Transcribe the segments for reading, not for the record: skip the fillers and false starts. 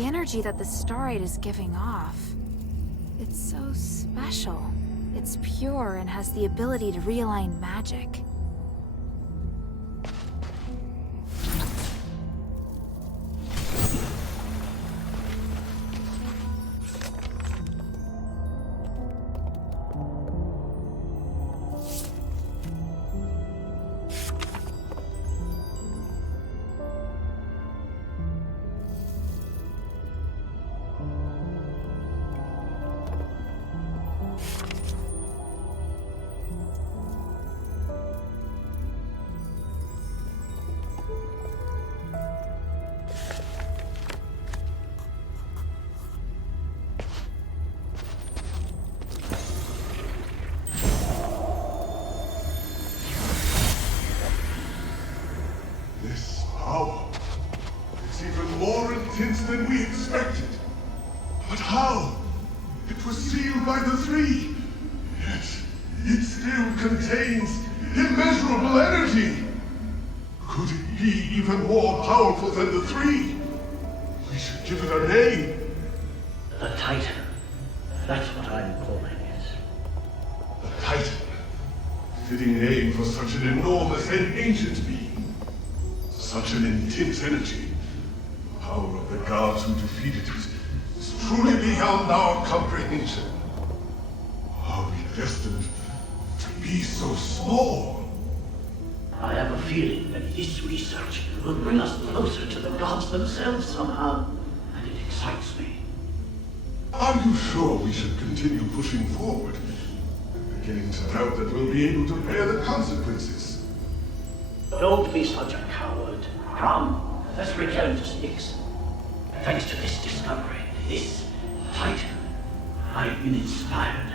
The energy that the starite is giving off. It's so special. It's pure and has the ability to realign magic. This power, it's even more intense than we expected. But how? It was sealed by the three. Yet, it still contains immeasurable energy. Could it be even more powerful than the three? We should give it a name. The Titan. That's what I'm calling it. The Titan. Fitting name for such an enormous and ancient being. Such an intense energy. The power of the gods who defeated it is truly beyond our comprehension. Are we destined to be so small? I have a feeling that this research will bring us closer to the gods themselves somehow, and it excites me. Are you sure we should continue pushing forward? I'm beginning to doubt that we'll be able to bear the consequences. Don't be such a coward. Come, let's return to Styx. Thanks to this discovery, this Titan, I've been inspired.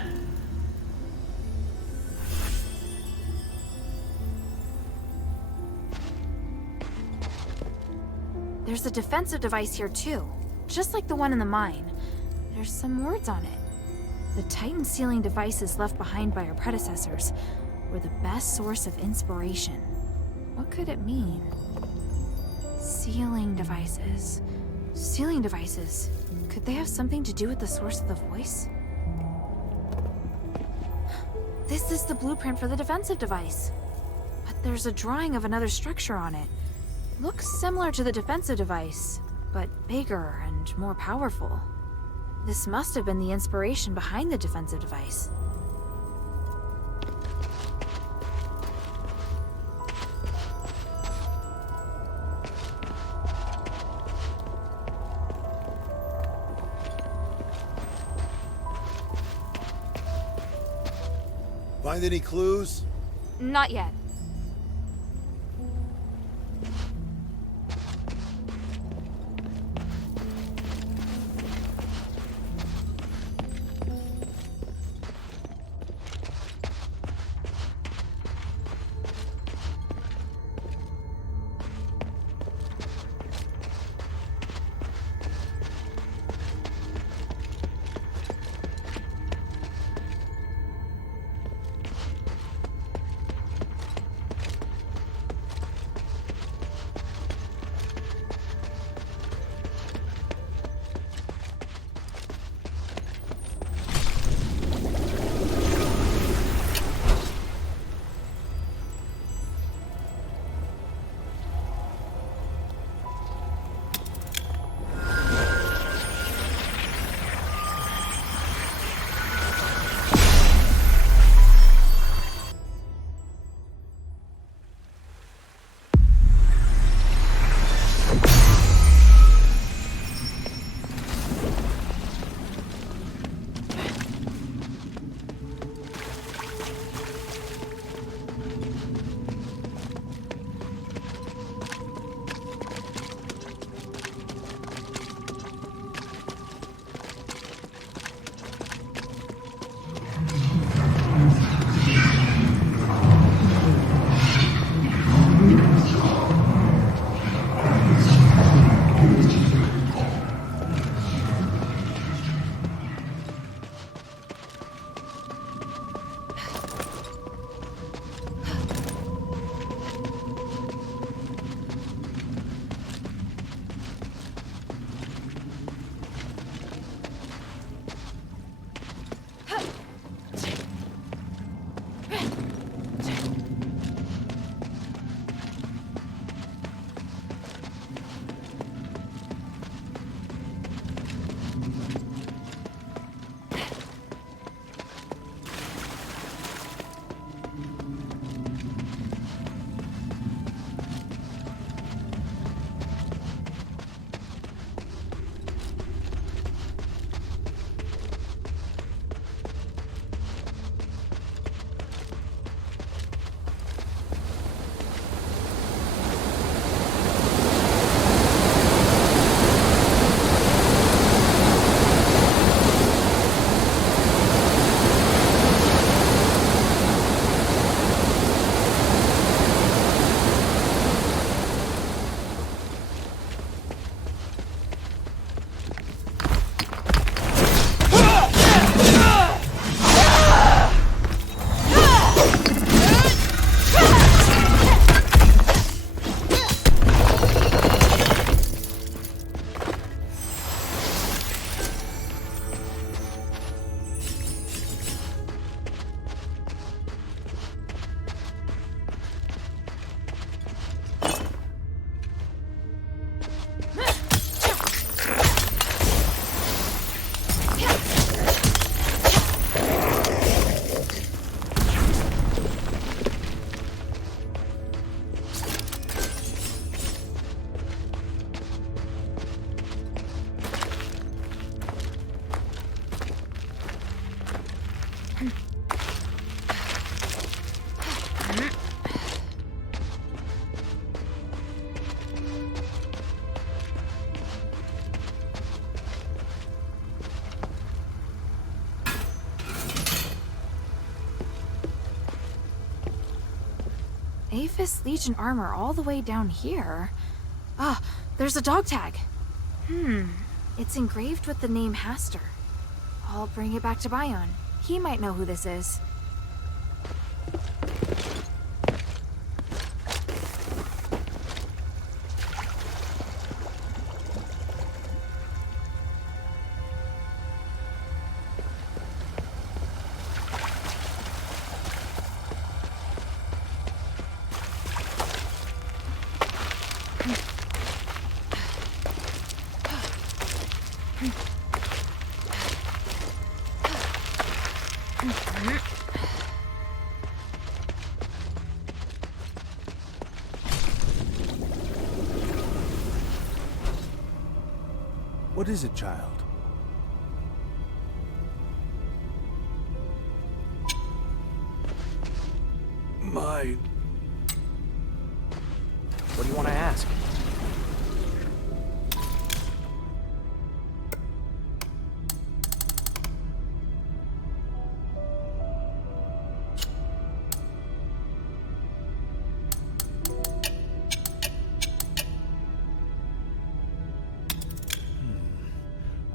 There's a defensive device here too, just like the one in the mine. There's some words on it. The Titan sealing devices left behind by our predecessors were the best source of inspiration. What could it mean? Sealing devices. Sealing devices. Could they have something to do with the source of the voice? This is the blueprint for the defensive device. But there's a drawing of another structure on it. Looks similar to the defensive device, but bigger and more powerful. This must have been the inspiration behind the defensive device. Find any clues? Not yet. Aphis Legion armor all the way down here. Ah, there's a dog tag. It's engraved with the name Haster. I'll bring it back to Bion. He might know who this is. What is it, child? My... What do you want to ask?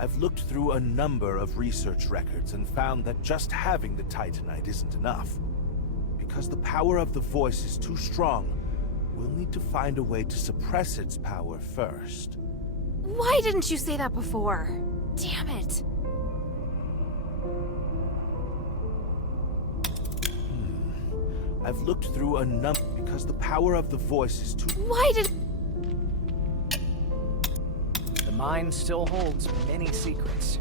I've looked through a number of research records and found that just having the Titanite isn't enough. Because the power of the voice is too strong, we'll need to find a way to suppress its power first. Why didn't you say that before? Damn it. I've looked through a number... Because the power of the voice is too... Why did... The mind still holds many secrets.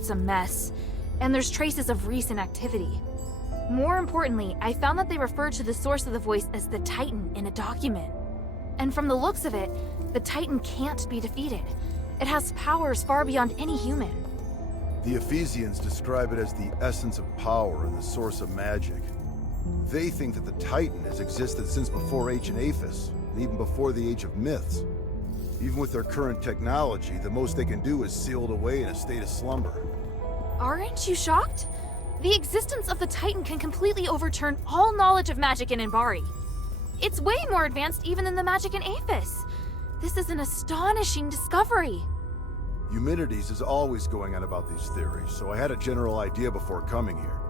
it's a mess, and there's traces of recent activity. More importantly, I found that they refer to the source of the voice as the Titan in a document. And from the looks of it, the Titan can't be defeated. It has powers far beyond any human. The Ephesians describe it as the essence of power and the source of magic. They think that the Titan has existed since before ancient Aphis, and even before the age of myths. Even with their current technology, the most they can do is seal it away in a state of slumber. Aren't you shocked? The existence of the Titan can completely overturn all knowledge of magic in Inbari. It's way more advanced even than the magic in Aphis. This is an astonishing discovery. Eumenides is always going on about these theories, so I had a general idea before coming here.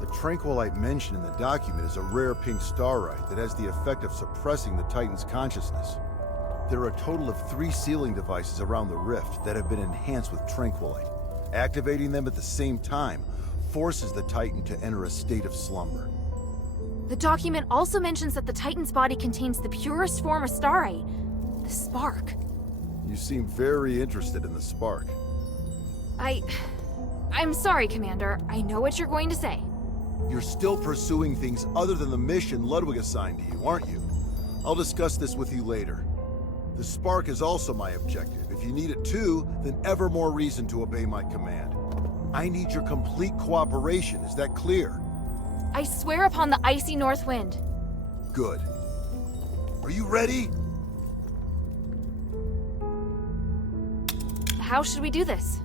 The tranquilite mentioned in the document is a rare pink starite that has the effect of suppressing the Titan's consciousness. There are a total of 3 sealing devices around the rift that have been enhanced with tranquilite. Activating them at the same time forces the Titan to enter a state of slumber. The document also mentions that the Titan's body contains the purest form of starite, the spark. You seem very interested in the spark. I'm sorry, Commander. I know what you're going to say. You're still pursuing things other than the mission Ludwig assigned to you, aren't you? I'll discuss this with you later. The spark is also my objective. If you need it too, then ever more reason to obey my command. I need your complete cooperation, is that clear? I swear upon the icy north wind. Good. Are you ready? How should we do this?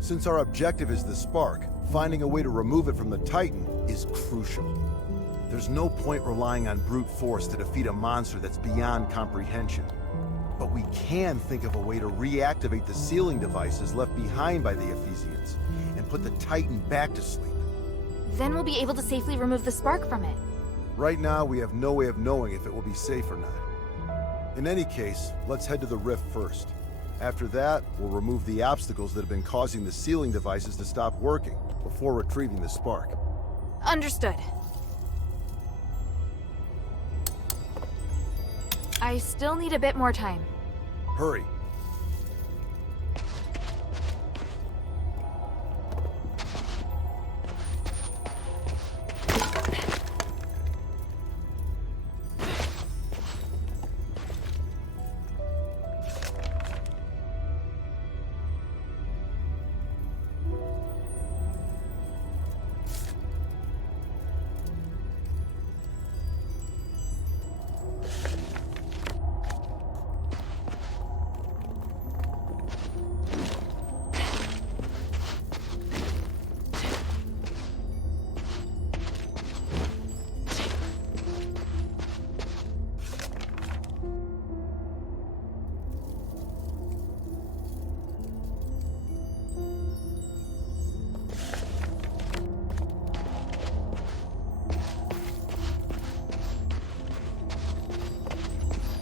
Since our objective is the spark, finding a way to remove it from the Titan is crucial. There's no point relying on brute force to defeat a monster that's beyond comprehension. But we can think of a way to reactivate the sealing devices left behind by the Ephesians and put the Titan back to sleep. Then we'll be able to safely remove the spark from it. Right now, we have no way of knowing if it will be safe or not. In any case, let's head to the rift first. After that, we'll remove the obstacles that have been causing the sealing devices to stop working before retrieving the spark. Understood. I still need a bit more time. Hurry.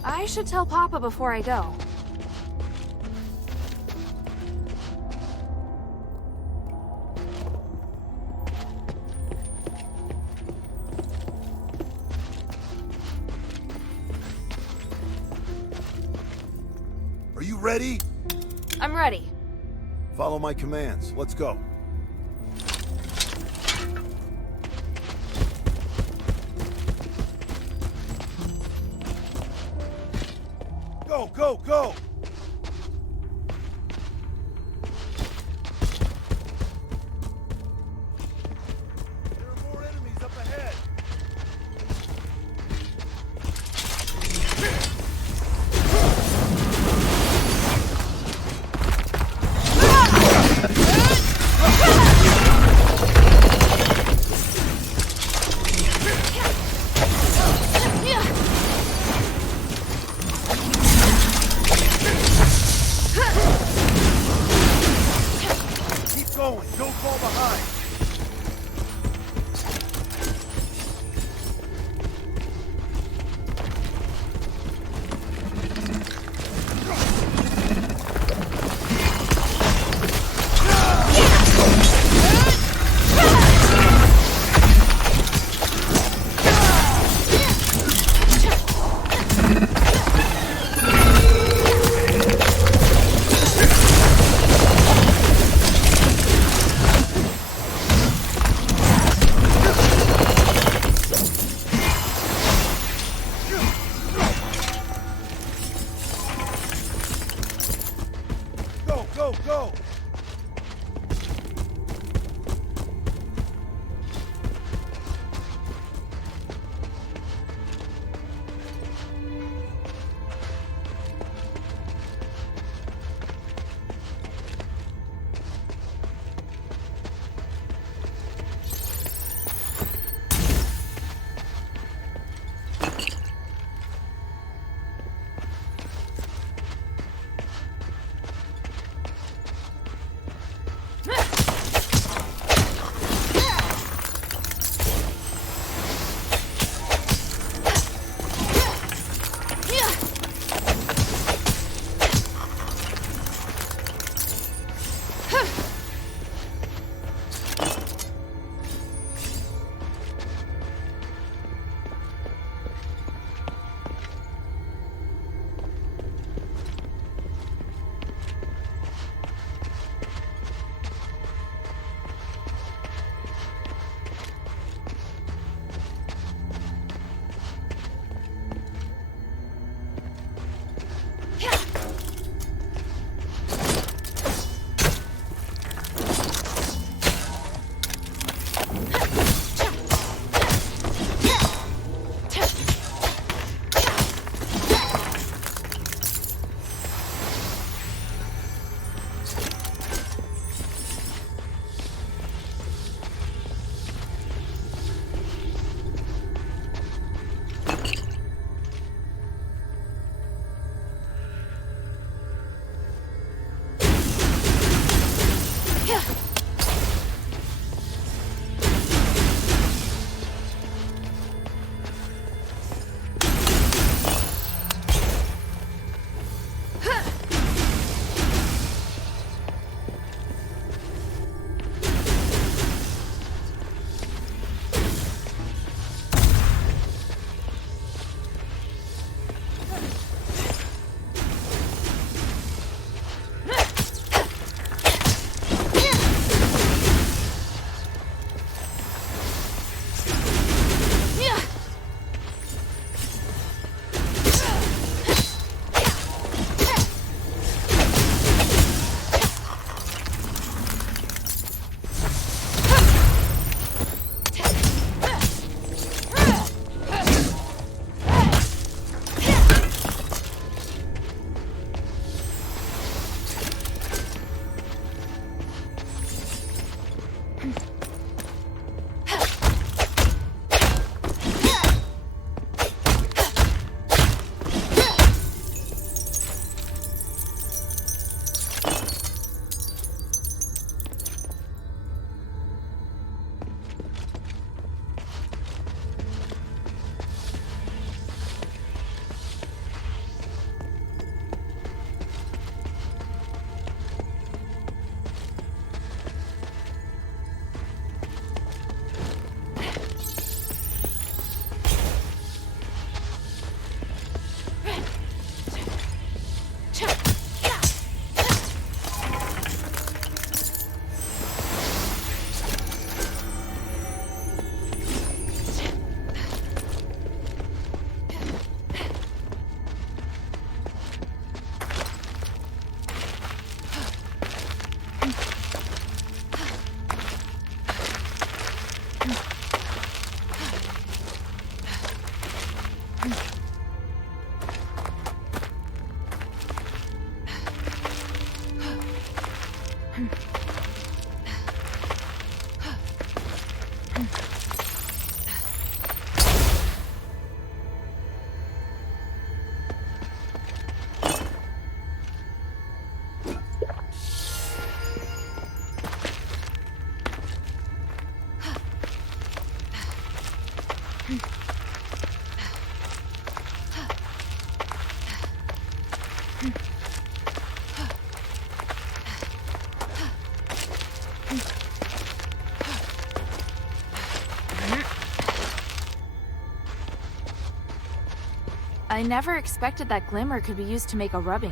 I should tell Papa before I go. Are you ready? I'm ready. Follow my commands. Let's go. Go, go, go! There are more enemies up ahead. I never expected that glimmer could be used to make a rubbing.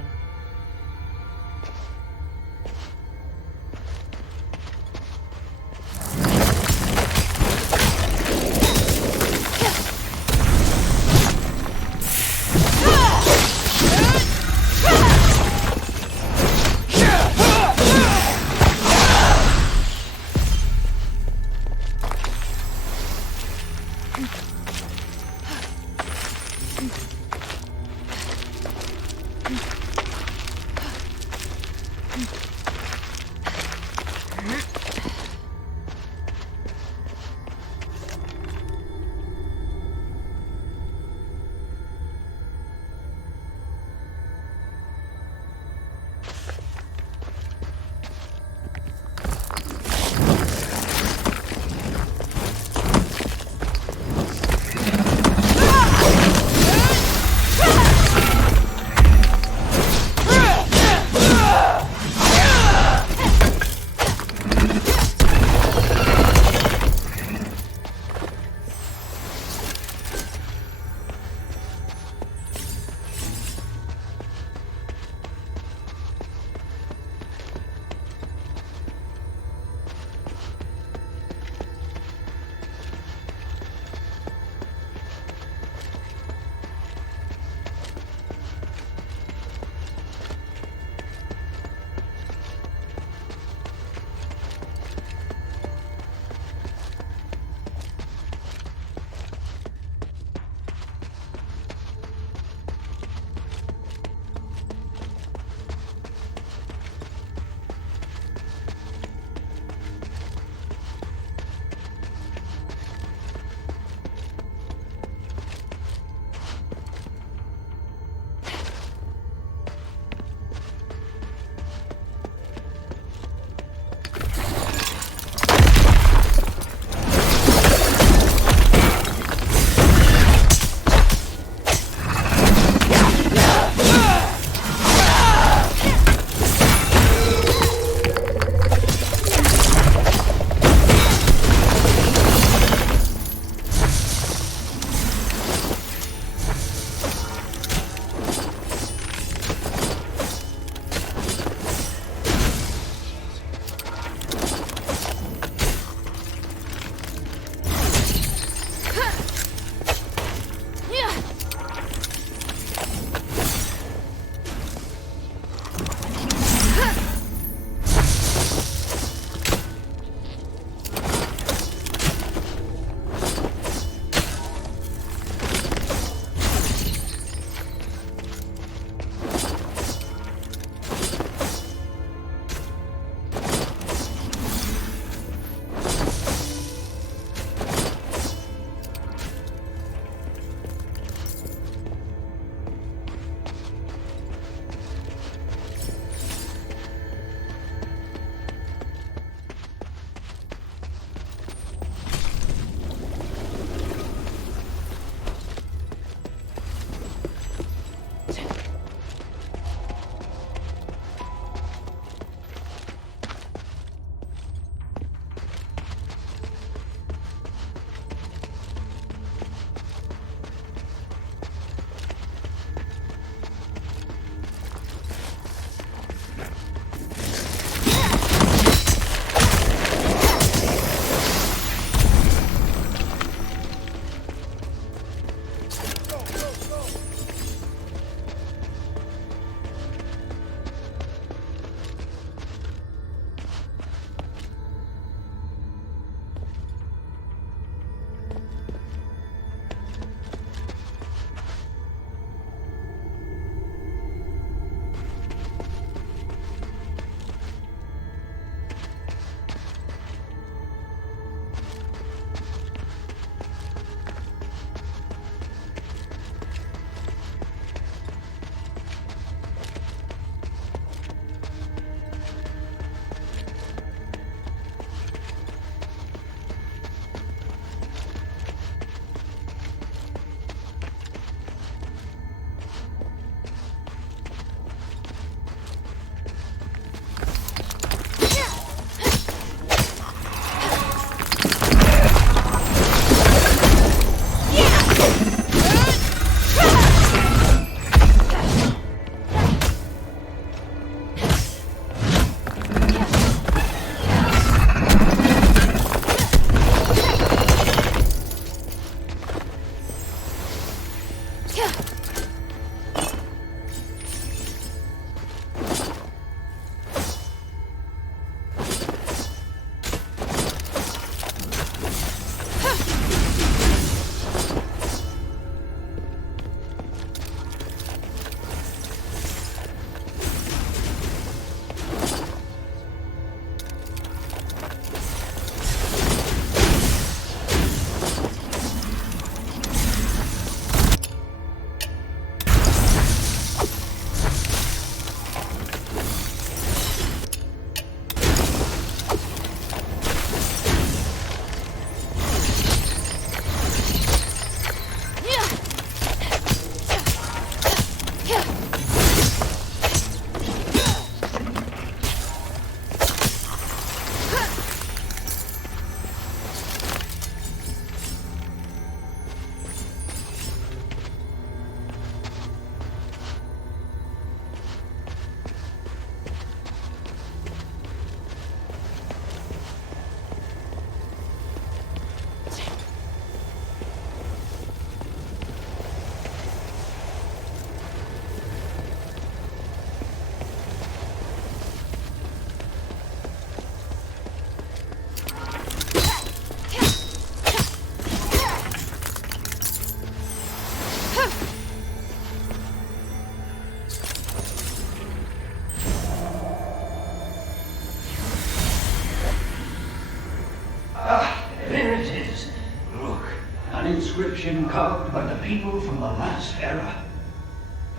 Inscription carved by the people from the last era.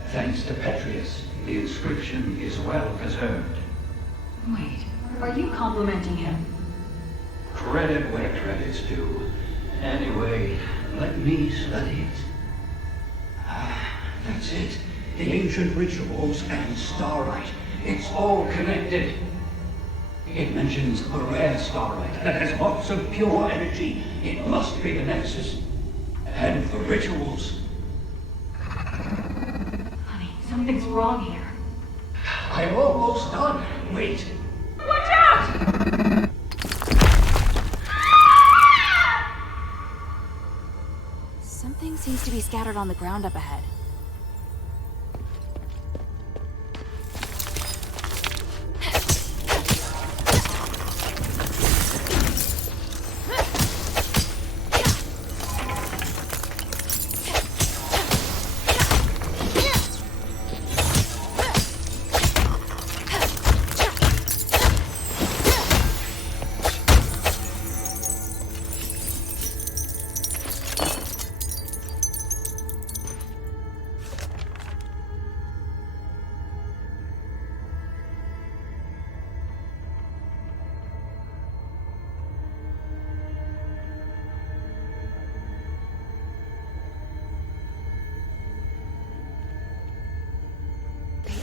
Thanks to Petrius, the inscription is well preserved. Wait, are you complimenting him? Credit where credit's due. Anyway, let me study it. That's it. The ancient rituals and starlight. It's all connected. It mentions a rare starlight that has lots of pure energy. It must be the Nexus. And the rituals. Honey, something's wrong here. I'm almost done. Wait. Watch out! Something seems to be scattered on the ground up ahead.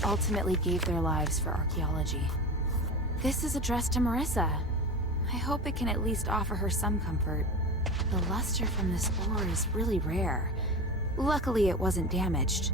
Ultimately gave their lives for archaeology. This is addressed to Marissa. I hope it can at least offer her some comfort. The luster from this ore is really rare. Luckily, it wasn't damaged.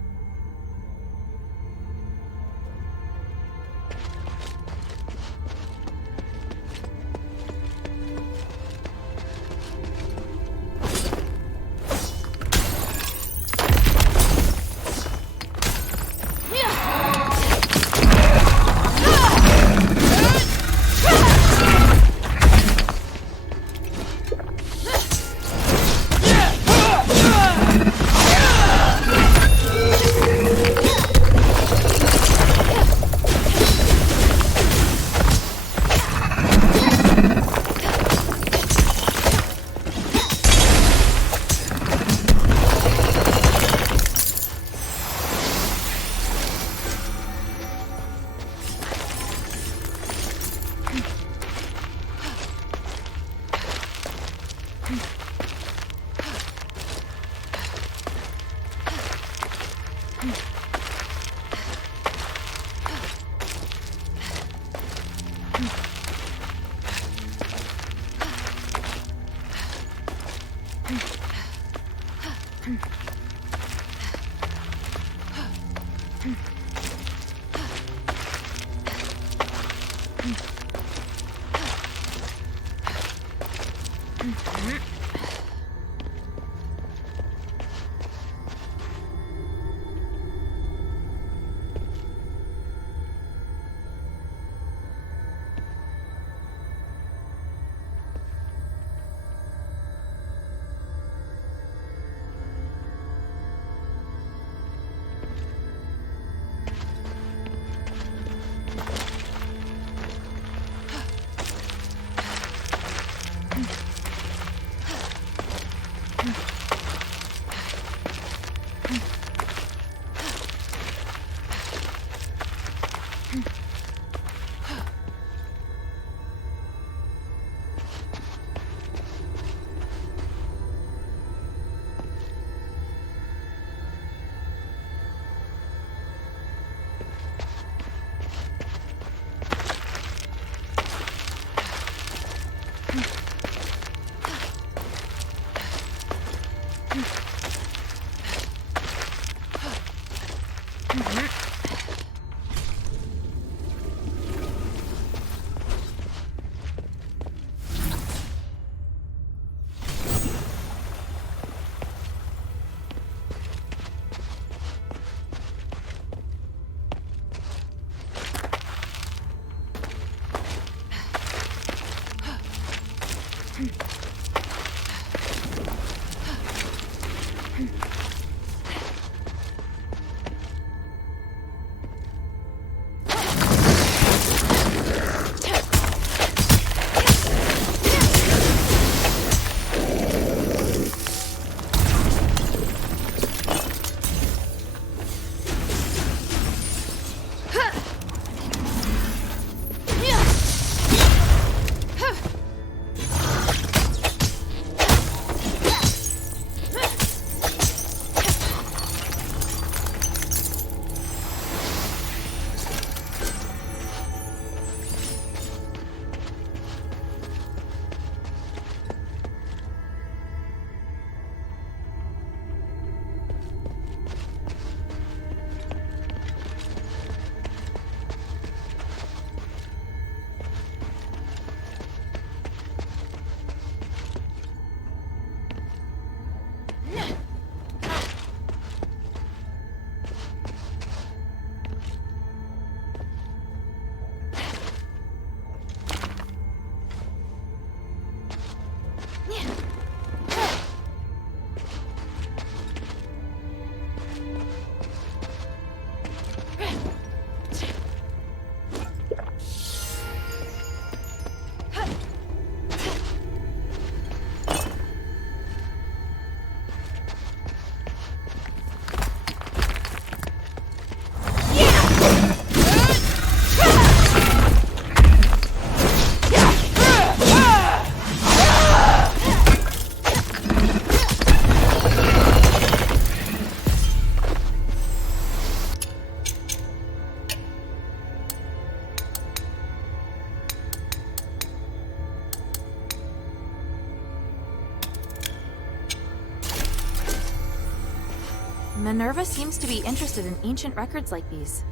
Minerva seems to be interested in ancient records like these.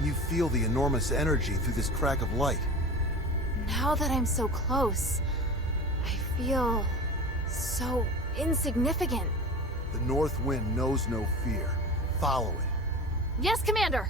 Can you feel the enormous energy through this crack of light? Now that I'm so close, I feel so insignificant. The North Wind knows no fear. Follow it. Yes, Commander!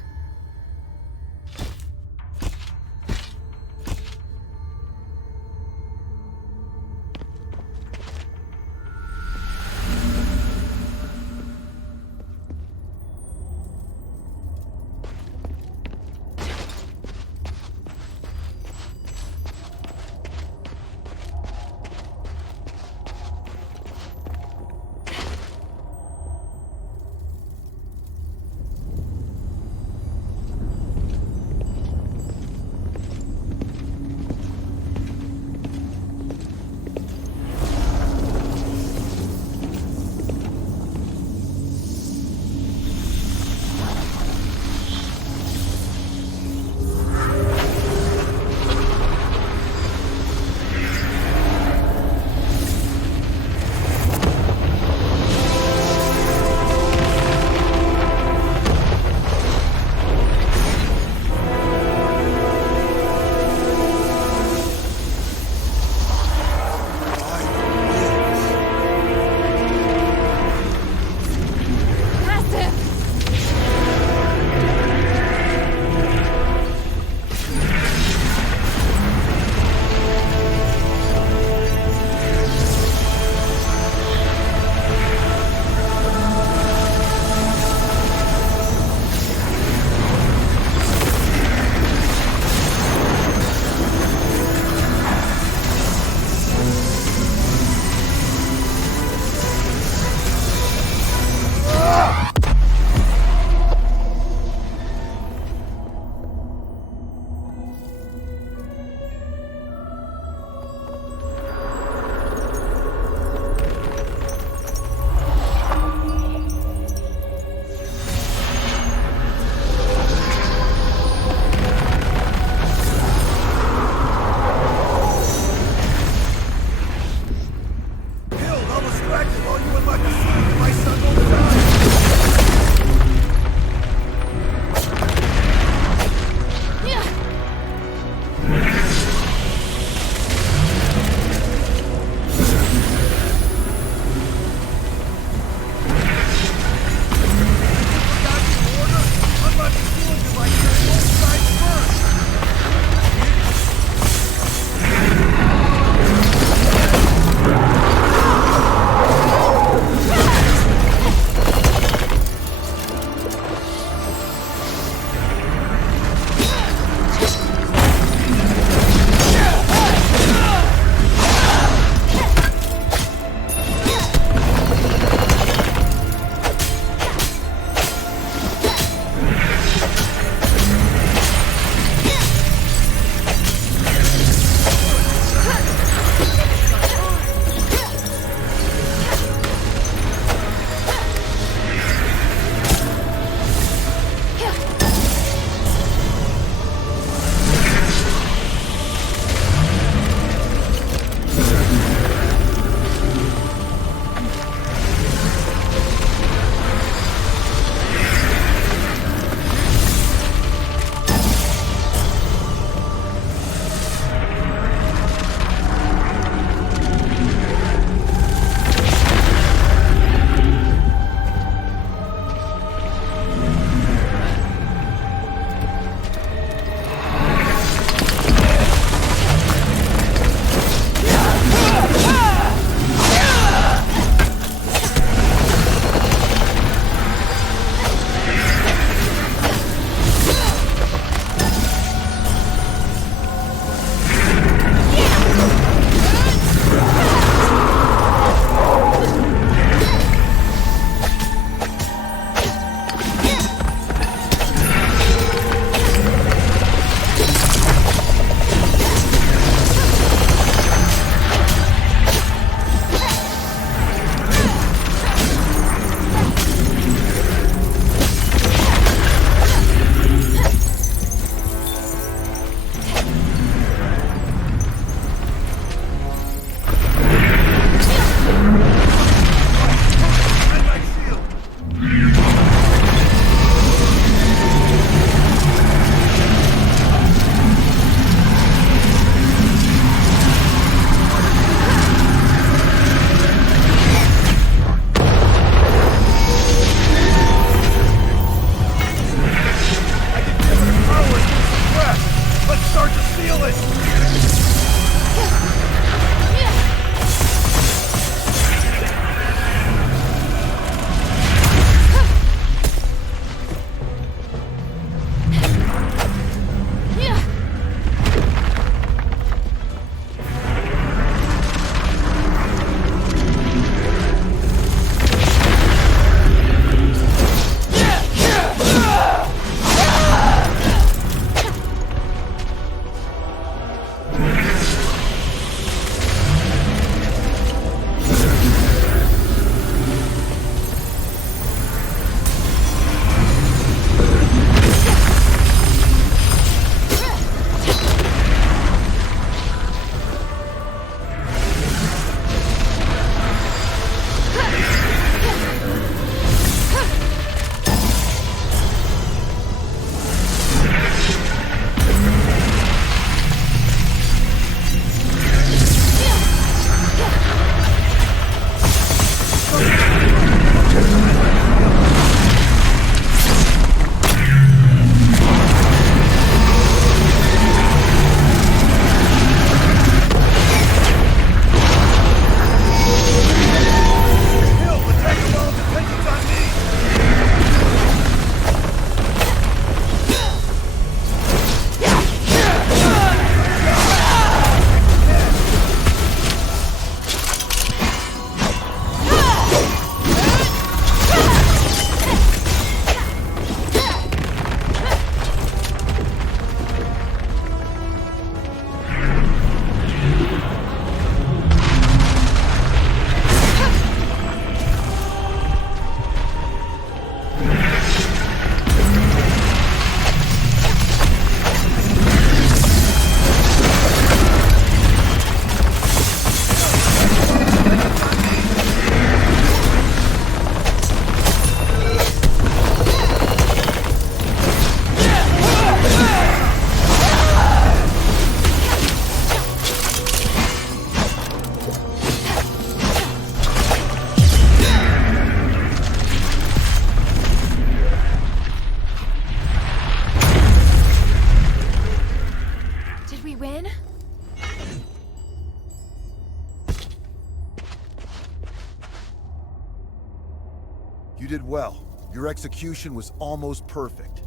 You did well. Your execution was almost perfect.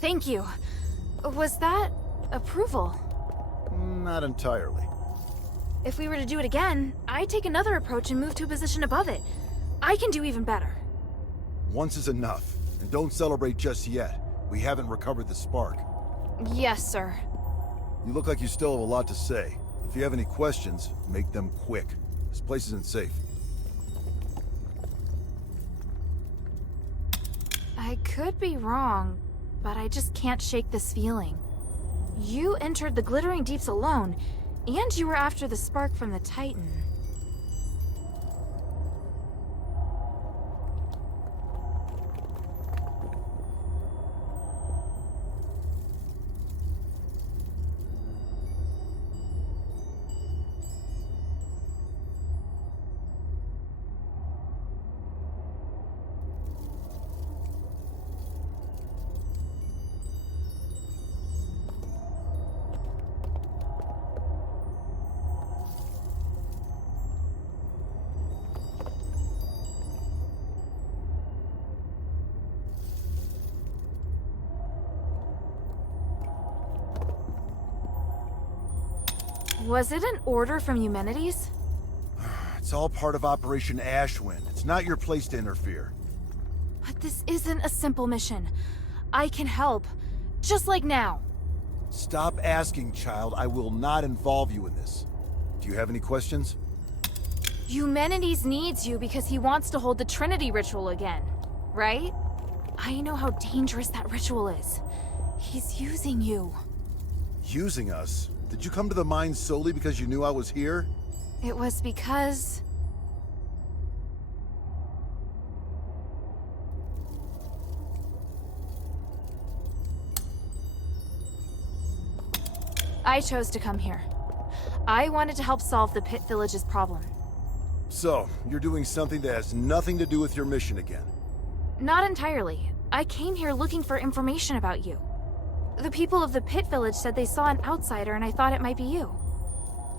Thank you. Was that approval? Not entirely. If we were to do it again, I'd take another approach and move to a position above it. I can do even better. Once is enough, and don't celebrate just yet. We haven't recovered the spark. Yes, sir. You look like you still have a lot to say. If you have any questions, make them quick. This place isn't safe. I could be wrong, but I just can't shake this feeling. You entered the Glittering Deeps alone, and you were after the spark from the Titan. Was it an order from Eumenides? It's all part of Operation Ashwind. It's not your place to interfere. But this isn't a simple mission. I can help. Just like now. Stop asking, child. I will not involve you in this. Do you have any questions? Eumenides needs you because he wants to hold the Trinity ritual again, right? I know how dangerous that ritual is. He's using you. Using us? Did you come to the mine solely because you knew I was here? It was because... I chose to come here. I wanted to help solve the Pit Village's problem. So, you're doing something that has nothing to do with your mission again. Not entirely. I came here looking for information about you. The people of the Pit Village said they saw an outsider and I thought it might be you.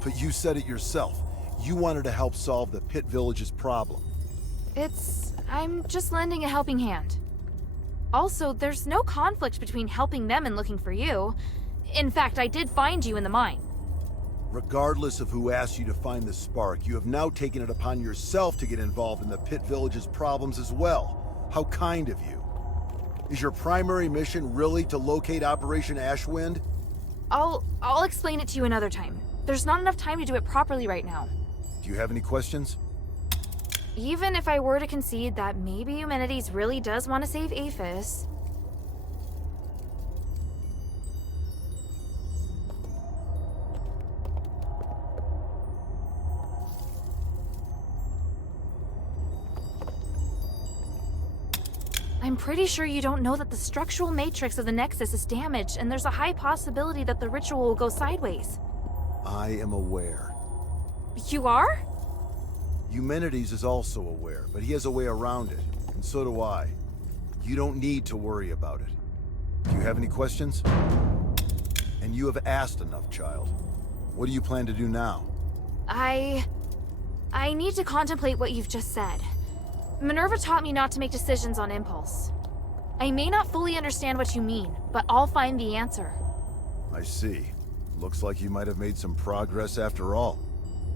But you said it yourself. You wanted to help solve the Pit Village's problem. I'm just lending a helping hand. Also, there's no conflict between helping them and looking for you. In fact, I did find you in the mine. Regardless of who asked you to find the spark, you have now taken it upon yourself to get involved in the Pit Village's problems as well. How kind of you. Is your primary mission really to locate Operation Ashwind? I'll explain it to you another time. There's not enough time to do it properly right now. Do you have any questions? Even if I were to concede that maybe Eumenides really does want to save Aphis... I'm pretty sure you don't know that the structural matrix of the Nexus is damaged, and there's a high possibility that the ritual will go sideways. I am aware. You are? Eumenides is also aware, but he has a way around it, and so do I. You don't need to worry about it. Do you have any questions? And you have asked enough, child. What do you plan to do now? I need to contemplate what you've just said. Minerva taught me not to make decisions on impulse. I may not fully understand what you mean, but I'll find the answer. I see. Looks like you might have made some progress after all.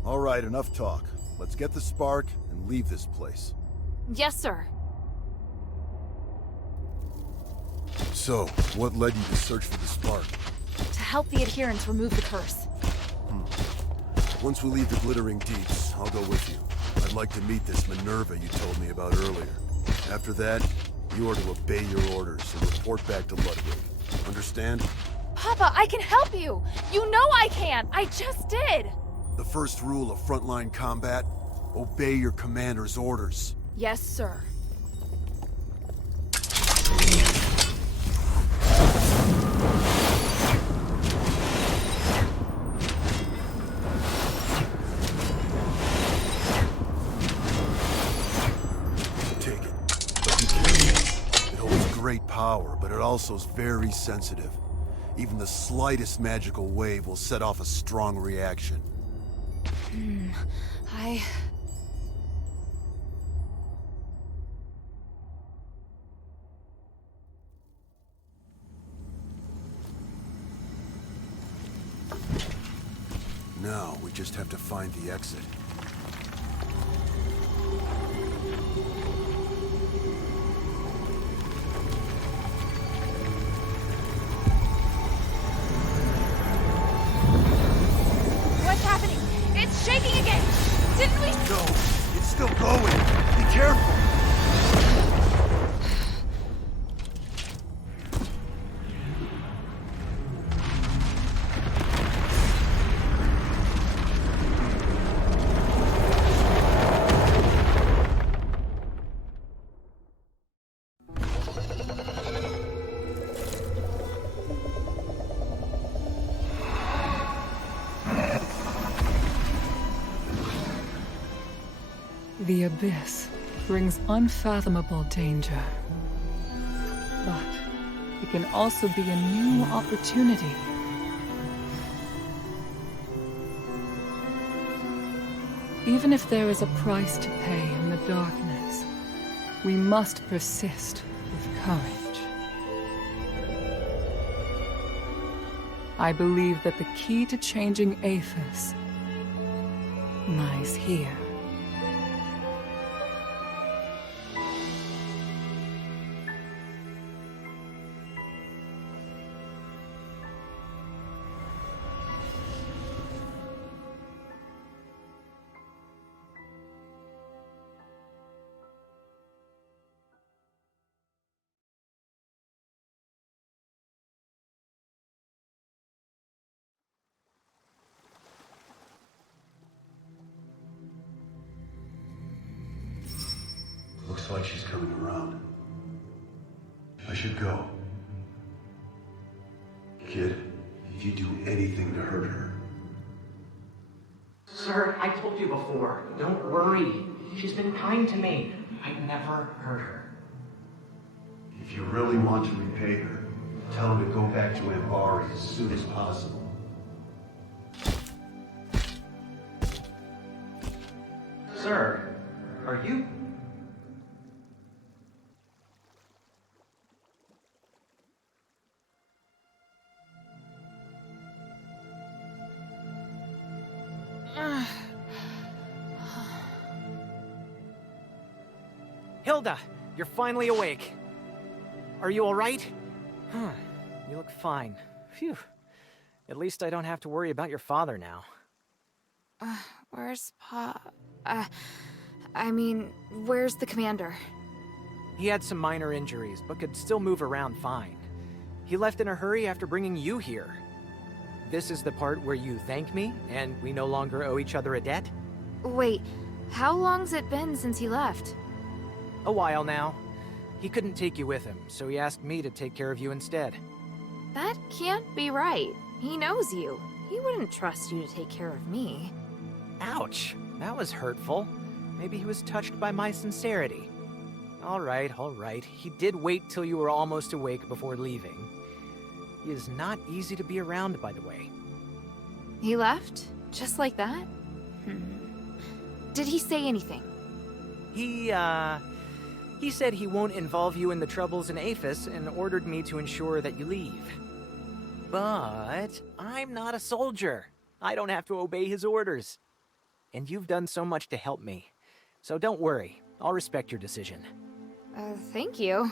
All right, enough talk. Let's get the spark and leave this place. Yes, sir. So, what led you to search for the spark? To help the adherents remove the curse. Once we leave the Glittering Deeps, I'll go with you. I'd like to meet this Minerva you told me about earlier. After that, you are to obey your orders and report back to Ludwig. Understand? Papa, I can help you! You know I can! I just did! The first rule of frontline combat, obey your commander's orders. Yes, sir. Take it. But be careful. It holds great power, but it also is very sensitive. Even the slightest magical wave will set off a strong reaction. just have to find the exit. What's happening? It's shaking again! Didn't we... No, it's still going. Be careful. The abyss brings unfathomable danger. But it can also be a new opportunity. Even if there is a price to pay in the darkness, we must persist with courage. I believe that the key to changing Aethys lies here. Looks like she's coming around. I should go. Kid, if you do anything to hurt her... Sir, I told you before. Don't worry. She's been kind to me. I never hurt her. If you really want to repay her, tell her to go back to Ambari as soon as possible. Sir, are you... Hilda, you're finally awake. Are you all right? You look fine. Phew. At least I don't have to worry about your father now. Where's Pa... I mean, where's the commander? He had some minor injuries, but could still move around fine. He left in a hurry after bringing you here. This is the part where you thank me, and we no longer owe each other a debt? Wait, how long's it been since he left? A while now. He couldn't take you with him, so he asked me to take care of you instead. That can't be right. He knows you. He wouldn't trust you to take care of me. Ouch, that was hurtful. Maybe he was touched by my sincerity. All right. He did wait till you were almost awake before leaving. He is not easy to be around, by the way. He left? Just like that? Did he say anything? He said he won't involve you in the troubles in Aethys and ordered me to ensure that you leave. But I'm not a soldier. I don't have to obey his orders. And you've done so much to help me. So don't worry. I'll respect your decision. Thank you.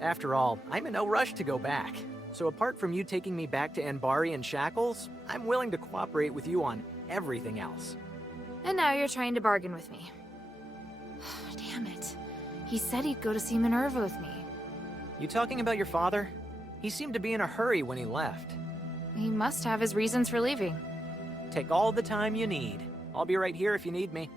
After all, I'm in no rush to go back. So apart from you taking me back to Ambari in shackles, I'm willing to cooperate with you on everything else. And now you're trying to bargain with me. Damn it. He said he'd go to see Minerva with me. You talking about your father? He seemed to be in a hurry when he left. He must have his reasons for leaving. Take all the time you need. I'll be right here if you need me.